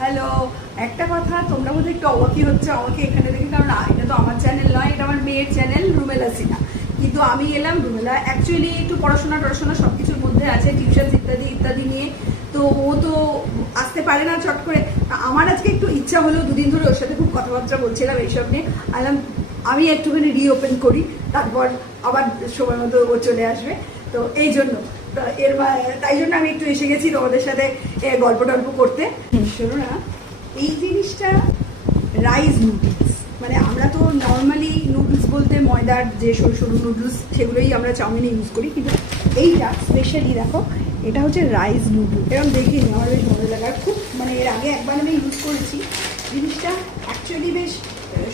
Hello, একটা কথা তোমরা বোধহয় একটু অবাকই হচ্ছে আমাকে এখানে দেখে, কারণ এটা তো আমার চ্যানেল নয়, এটা আমার মেয়ের চ্যানেল রুমেলা সিনা। কিন্তু আমি এলাম রুমেলা অ্যাকচুয়ালি একটু পড়াশোনা সব কিছুর মধ্যে আছে, টিউশন ইত্যাদি ইত্যাদি নিয়ে। তো ও তো আসতে পারে না চট করে। আমার আজকে একটু ইচ্ছা হলো, দুদিন ধরে ওর সাথে খুব কথাবার্তা বলছিলাম এইসব নিয়ে, আমি একটুখানি রিওপেন করি, তারপর আবার সময় মতো ও চলে আসবে। তো এই জন্য তাই জন্য আমি একটু এসে গেছি তোমাদের সাথে গল্প টল্প করতে। শোনো না, এই জিনিসটা রাইস নুডলস, মানে আমরা তো নর্মালি নুডলস বলতে ময়দার যে সরু সরু নুডলস সেগুলোই আমরা চাউমিনে ইউজ করি, কিন্তু এইটা স্পেশালি দেখো, এটা হচ্ছে রাইস নুডলস। এরকম দেখিনি, আমার বেশ মজা লাগে। আর খুব মানে এর আগে একবার আমি ইউজ করেছি, জিনিসটা অ্যাকচুয়ালি বেশ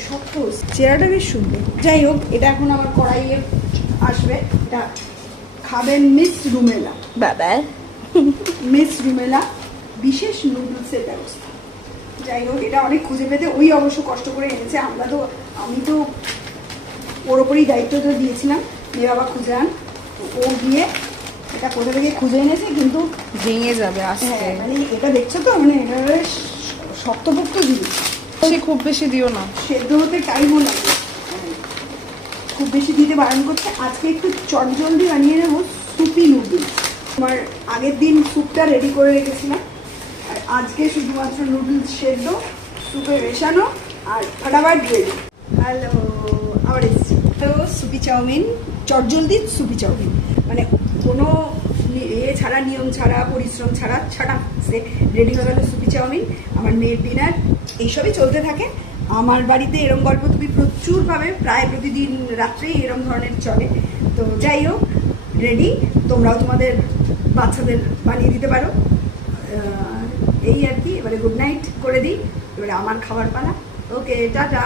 শক্ত, চেহারাটা বেশ সুন্দর। যাই হোক, এটা এখন আমার কড়াইয়ে আসবে। এটা খাবেন মিস রুমেলা, বাবা মিস রুমেলা বিশেষ নুডলসের ব্যবস্থা। যাই হোক, এটা অনেক খুঁজে পেতে ওই অবশ্য কষ্ট করে এনেছে। আমি তো ওর ওপরই দায়িত্ব তো দিয়েছিলাম, মেয়ে বাবা খুঁজে আন। ও গিয়ে এটা কোথা থেকে খুঁজে এনেছে, কিন্তু ভেঙে যাবে আস্তে। হ্যাঁ, মানে এটা দেখছো তো, মানে এটা বেশ শক্তপোক্ত জিনিস। সে খুব বেশি দিও না, সেদ্ধ হতে টাইমও লাগে, খুব বেশি দিতে বারণ করছে। আজকে একটু চটজলদি বানিয়ে নেবো সুপি নুডলস। আমার আগের দিন স্যুপটা রেডি করে রেখেছিলাম, আর আজকে শুধুমাত্র নুডলস সেদ্ধ, স্যুপে মেশানো, আর ফাটাফাট রেডি। হ্যালো, আবার এসেছি তো সুপি চাউমিন, চটজলদি সুপি চাউমিন, মানে কোনো ছাড়া, নিয়ম ছাড়া, পরিশ্রম ছাড়া সে রেডি হয়ে গেল সুপি চাউমিন। আমার মেয়ের ডিনার এইসবই চলতে থাকে। আমার বাড়িতে এরম গল্প তুমি প্রচুর পাবে, প্রায় প্রতিদিন রাত্রেই এরম ধরনের চলে। তো যাই হোক, রেডি। তোমরাও তোমাদের বাচ্চাদের বানিয়ে দিতে পারো। এই আর কি। এবারে গুড নাইট করে দিই, এবারে আমার খাবার পালা। ওকে, টাটা।